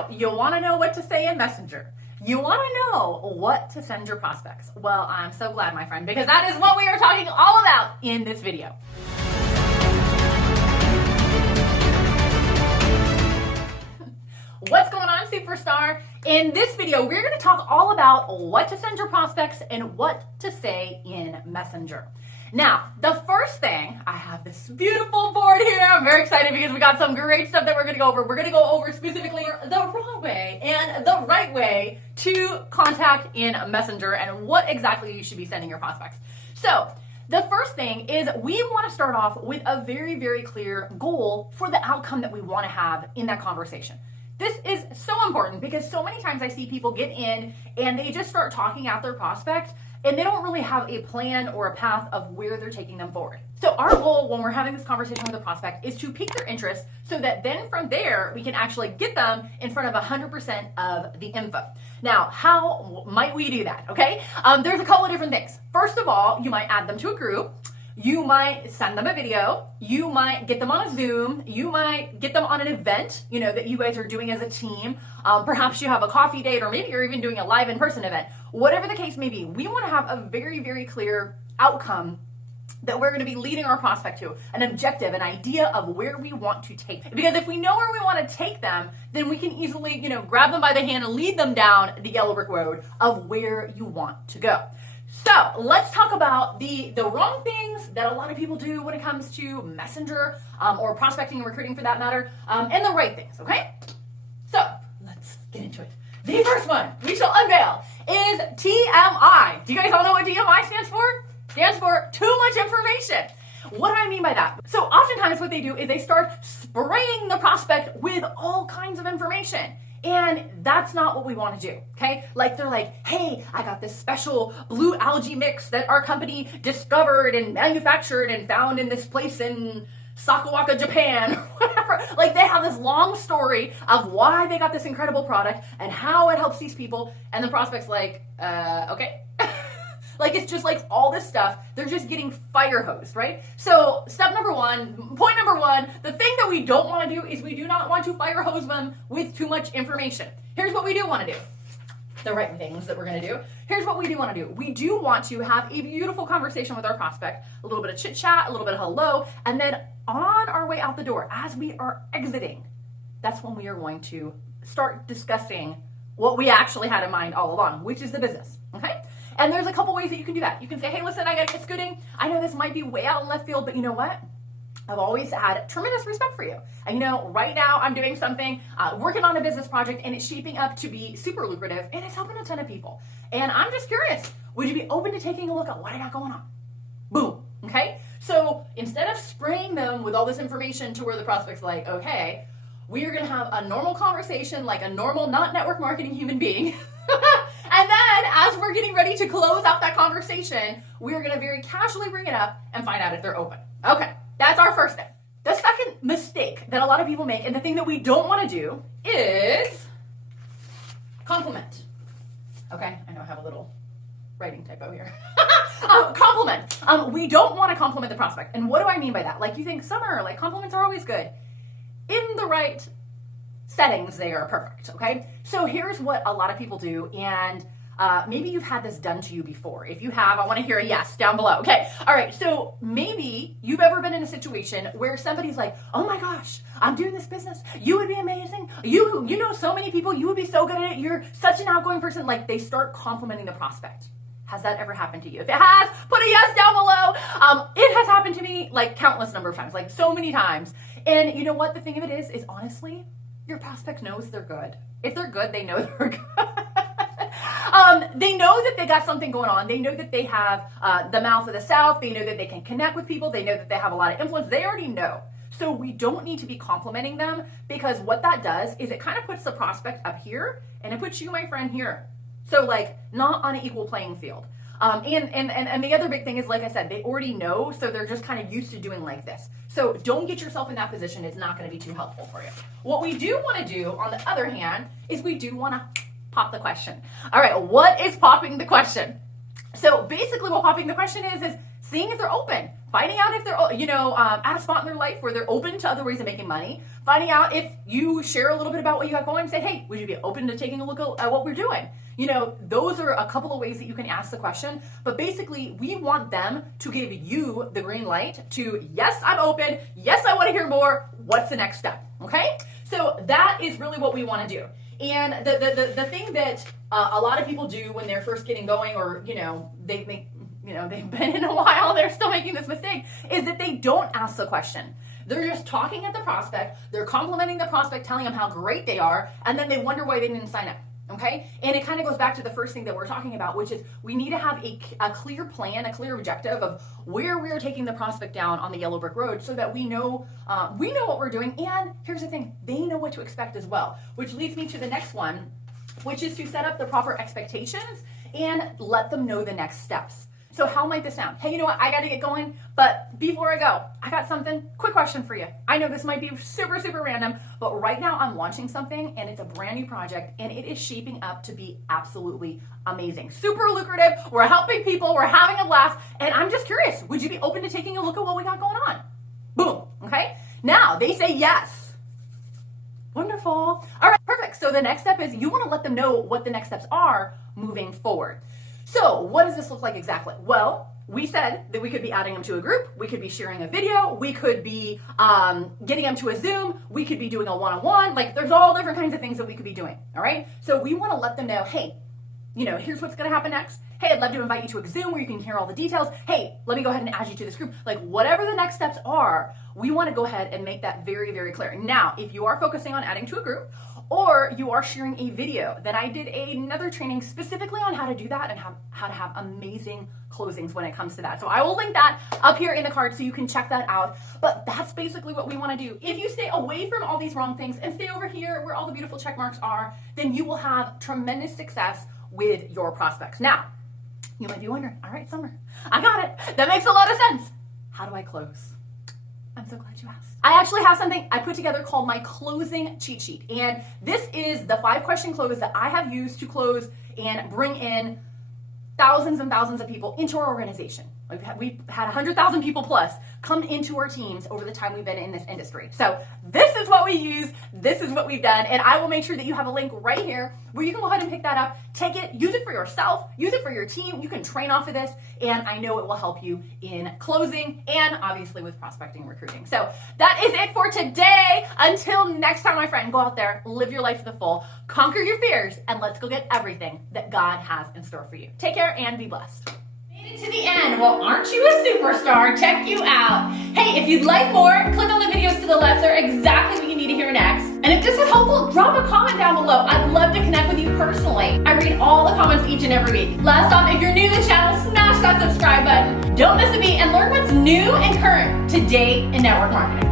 So you want to know what to say in Messenger. You want to know what to send your prospects. Well, I'm so glad, my friend, because that is what we are talking all about in this video. What's going on, superstar? In this video, we're going to talk all about what to send your prospects and what to say in Messenger. Now, the first thing, I have this beautiful board here. I'm very excited because we got some great stuff that we're going to go over. We're going to go over specifically the wrong way and the right way to contact in Messenger and what exactly you should be sending your prospects. So, the first thing is we want to start off with a very, very clear goal for the outcome that we want to have in that conversation. This is so important because so many times I see people get in and they just start talking at their prospect and they don't really have a plan or a path of where they're taking them forward. So our goal when we're having this conversation with a prospect is to pique their interest so that then from there we can actually get them in front of 100% of the info. Now, how might we do that? Okay, there's a couple of different things. First of all, you might add them to a group. You might send them a video. You might get them on a Zoom. You might get them on an event, that you guys are doing as a team. Perhaps you have a coffee date, or maybe you're even doing a live in-person event. Whatever the case may be, we want to have a very, very clear outcome that we're going to be leading our prospect to, an objective, an idea of where we want to take them. Because if we know where we want to take them, then we can easily, grab them by the hand and lead them down the yellow brick road of where you want to go. So let's talk about the wrong things that a lot of people do when it comes to Messenger or prospecting and recruiting for that matter, and the right things, okay? So let's get into it. The first one we shall unveil is TMI. Do you guys all know what TMI stands for? Stands for too much information. What do I mean by that? So oftentimes what they do is they start spraying the prospect with all kinds of information. And that's not what we want to do, okay? Like they're like, hey, I got this special blue algae mix that our company discovered and manufactured and found in this place in Sakawaka, Japan, whatever. Like they have this long story of why they got this incredible product and how it helps these people. And the prospect's like, okay. Like it's just like all this stuff, they're just getting fire hosed, right? So point number one, the thing that we don't want to do is we do not want to fire hose them with too much information. Here's what we do want to do. The right things that we're going to do. Here's what we do want to do. We do want to have a beautiful conversation with our prospect, a little bit of chit chat, a little bit of hello, and then on our way out the door, as we are exiting, that's when we are going to start discussing what we actually had in mind all along, which is the business, okay? And there's a couple ways that you can do that. You can say, hey, listen, I got to get scooting. I know this might be way out in left field, but you know what? I've always had tremendous respect for you. And right now I'm doing something, working on a business project, and it's shaping up to be super lucrative, and it's helping a ton of people. And I'm just curious, would you be open to taking a look at what I got going on? Boom, okay? So instead of spraying them with all this information to where the prospect's like, okay, we are going to have a normal conversation like a normal, not network marketing human being. And then as we're getting ready to close out that conversation, we're going to very casually bring it up and find out if they're open. Okay, that's our first thing. The second mistake that a lot of people make, and the thing that we don't want to do, is compliment. Okay, I know I have a little writing typo here. Compliment. We don't want to compliment the prospect. And what do I mean by that? Like you think, Summer, like compliments are always good. In the right settings, they are perfect, okay? So here's what a lot of people do, and maybe you've had this done to you before. If you have, I want to hear a yes down below. Okay, all right, so maybe you've ever been in a situation where somebody's like, oh my gosh, I'm doing this business. You would be amazing. You know so many people. You would be so good at it. You're such an outgoing person. Like they start complimenting the prospect. Has that ever happened to you? If it has, put a yes down below. It has happened to me like countless number of times, like so many times. And you know what the thing of it is honestly, your prospect knows they're good. If they're good, they know they're good. They know that they got something going on. They know that they have the mouth of the South. They know that they can connect with people. They know that they have a lot of influence. They already know. So we don't need to be complimenting them, because what that does is it kind of puts the prospect up here and it puts you, my friend, here. So like not on an equal playing field. And the other big thing is, like I said, they already know, so they're just kind of used to doing like this. So don't get yourself in that position. It's not going to be too helpful for you. What we do want to do, on the other hand, is we do want to pop the question. All right, what is popping the question? So basically what popping the question is seeing if they're open finding out if they're, at a spot in their life where they're open to other ways of making money, finding out if you share a little bit about what you got going, say, hey, would you be open to taking a look at what we're doing? Those are a couple of ways that you can ask the question, but basically we want them to give you the green light to, yes, I'm open. Yes, I want to hear more. What's the next step? Okay. So that is really what we want to do. And the thing that a lot of people do when they're first getting going, or, they've been in a while, they're still making this mistake, is that they don't ask the question. They're just talking at the prospect. They're complimenting the prospect, telling them how great they are. And then they wonder why they didn't sign up. Okay. And it kind of goes back to the first thing that we're talking about, which is we need to have a clear plan, a clear objective of where we're taking the prospect down on the yellow brick road, so that we know what we're doing. And here's the thing, they know what to expect as well, which leads me to the next one, which is to set up the proper expectations and let them know the next steps. So how might this sound? Hey, you know what? I got to get going. But before I go, I got something. Quick question for you. I know this might be super, super random, but right now I'm launching something and it's a brand new project and it is shaping up to be absolutely amazing. Super lucrative. We're helping people. We're having a blast. And I'm just curious, would you be open to taking a look at what we got going on? Boom. Okay. Now they say yes. Wonderful. All right. Perfect. So the next step is you want to let them know what the next steps are moving forward. So what does this look like exactly? Well, we said that we could be adding them to a group. We could be sharing a video. We could be getting them to a Zoom. We could be doing a one-on-one. Like there's all different kinds of things that we could be doing. All right. So we want to let them know, hey, here's what's going to happen next. Hey, I'd love to invite you to a Zoom where you can hear all the details. Hey, let me go ahead and add you to this group. Like whatever the next steps are, we want to go ahead and make that very, very clear. Now, if you are focusing on adding to a group, or you are sharing a video, then I did another training specifically on how to do that and how to have amazing closings when it comes to that. So I will link that up here in the card so you can check that out. But that's basically what we want to do. If you stay away from all these wrong things and stay over here where all the beautiful check marks are, then you will have tremendous success with your prospects. Now, you might be wondering, all right, Summer, I got it. That makes a lot of sense. How do I close? I'm so glad you asked. I actually have something I put together called my closing cheat sheet. And this is the 5-question close that I have used to close and bring in thousands and thousands of people into our organization. We've had 100,000 people plus come into our teams over the time we've been in this industry. So this is what we use. This is what we've done. And I will make sure that you have a link right here where you can go ahead and pick that up, take it, use it for yourself, use it for your team. You can train off of this. And I know it will help you in closing and obviously with prospecting and recruiting. So that is it for today. Until next time, my friend, go out there, live your life to the full, conquer your fears, and let's go get everything that God has in store for you. Take care and be blessed. To the end. Well, aren't you a superstar? Check you out. Hey, if you'd like more, click on the videos to the left. They're exactly what you need to hear next. And if this was helpful, drop a comment down below. I'd love to connect with you personally. I read all the comments each and every week. Last off, if you're new to the channel, smash that subscribe button. Don't miss a beat and learn what's new and current today in network marketing.